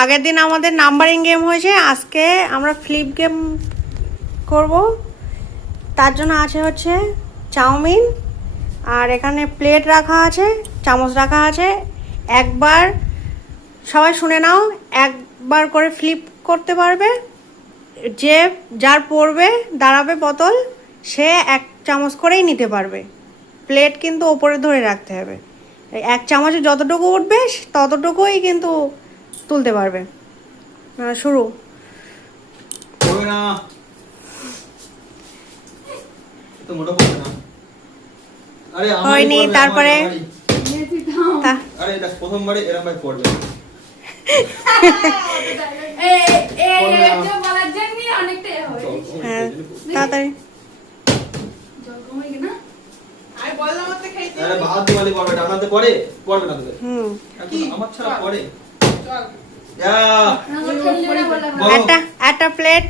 আগের দিন আমাদের নাম্বারিং গেম হয়েছে, আজকে আমরা ফ্লিপ গেম করব। তার জন্য আছে হচ্ছে চাউমিন, আর এখানে প্লেট রাখা আছে, চামচ রাখা আছে। একবার সবাই শুনে নাও, একবার করে ফ্লিপ করতে পারবে। যে যার পড়বে দাঁড়াবে বোতল, সে এক চামচ করেই নিতে পারবে। প্লেট কিন্তু ওপরে ধরে রাখতে হবে। এক চামচে যতটুকু উঠবে ততটুকুই কিন্তু তুলতে পারবে। শুরু। হয়নি, তারপরে প্রথমবারে এরকম ভাই পড়বে। হ্যাঁ, তাড়াতাড়ি। একটা প্লেট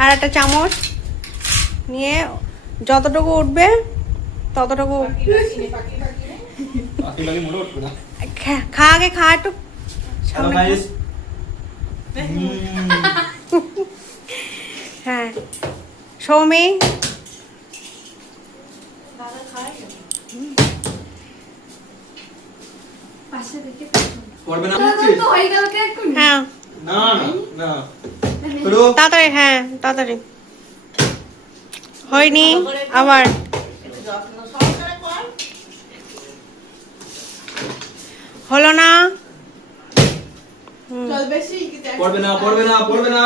আর একটা চামচ নিয়ে যতটুকু উঠবে ততটুকু খা, আগে খা একটু। হ্যাঁ, সৌমি হ্যাঁ, তাড়াতাড়ি, হ্যাঁ তাড়াতাড়ি। হয়নি, আবার হলো না। পড়বে না, পড়বে না, পড়বে না,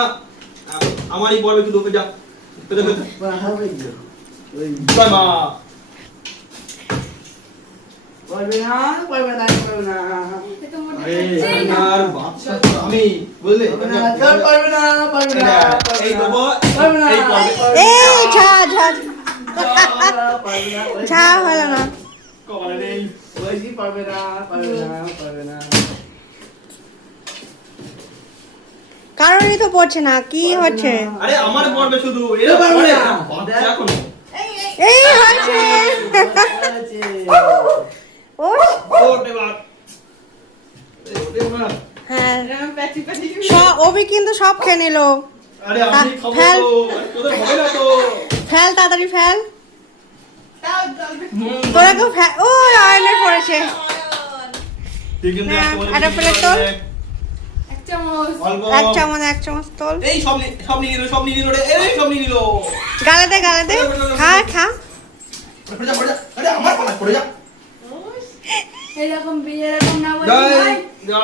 আমারই পড়বে কিন্তু। যা মা পড়বে না, পড়বে না, পড়বে না। আমি বুঝলে পড়বে না, পড়বে না, পড়বে না। এই দেবো, এই পড়বে। এই ঝা ঝা ঝা হলো না। কপালে নেই, ওইজি পড়বে না, পড়বে না, পড়বে না। কারোরই তো পড়ছে না, কি হচ্ছে? আরে আমার পড়বে শুধু, এরা পড়ে না। বাচ্চা কোন? এই হচ্ছে। ও ওরে বাপ, ওরে বাপ। হ্যাঁ, ওবি কিন্তু সব খেয়ে নিল। আরে আমি খাবো তো, তোদের হবে না তো। ফেল, তাড়াতাড়ি ফেল। তোরা কেউ ফেল। ও আয়নে পড়েছে। একটা প্লেট তোল, এক চামচ তোল। এই সব নিয়ে নিল, সব নিয়ে নিল রে, এই সব নিয়ে নিল। গালে দে, গালে দে, খা খা। পড়ে যা, পড়ে যা। আরে আমার পালা, পড়ে যা। এরকম না বলে যা